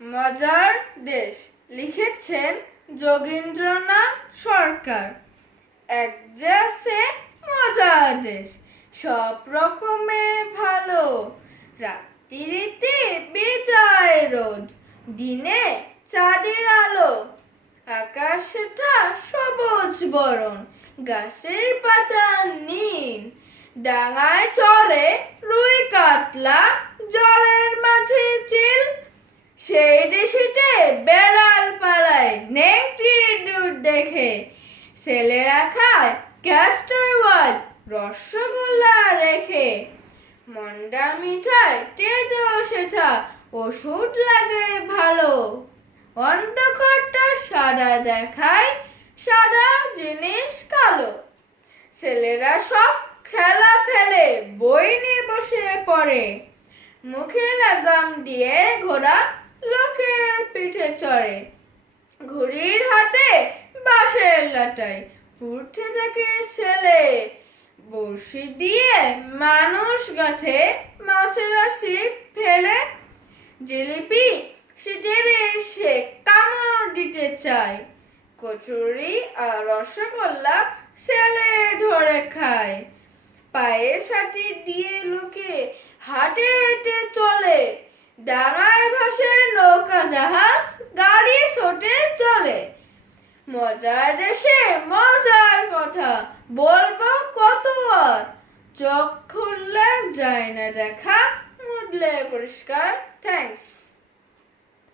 মজার দেশ লিখেছেন যোগীন্দ্রনাথ সরকার। এক যে আছে মজার দেশ, সব রকমের ভালো। রাত্রিতে বেজায় রোদ, দিনে চাঁদের আলো। আকাশটা সবুজ বরণ, গাছের পাতা নীল। ডাঙায় চড়ে রুই কাতলা, জলের মাঝে চিল। সেই দেশেতে বেড়াল পালায় নেংটির দুধ দেখে। ছেলেরা খায় ক্যাস্টর ওয়াইল, রসগোল্লা রেখে। মন্ডা মিঠাই তেতো সেটা, ওষুধ লাগে ভালো। অন্ধকারটা সাদা দেখায়, সাদা জিনিস কালো। ছেলেরা সব খেলা ফেলে, বই নিয়ে বসে পড়ে। মুখে লাগাম দিয়ে ঘোড়া লোকের পিঠে চড়ে। ঘুড়ির হাতে বাঁশের লাটাই, উঠে থাকে ছেলে। বড়শি দিয়ে মানুষ গাঁথে, মাছেরা ছিপ ফেলে। জিলিপি শীতের এসে কামড় দিতে চায়। কচুরি আর রসগোল্লা ছেলে ধরে খায়। পায়ে ছাতি দিয়ে লোকে হাটে হেঁটে চলে। ডাঙায় ভাসে নৌকা জাহাজ, গাড়ি ছোটে চলে। মজার দেশে মজার কথা, বলবো কত আর। চোখ খুললে যায় না দেখা, মুদলে পরিষ্কার। থ্যাঙ্কস।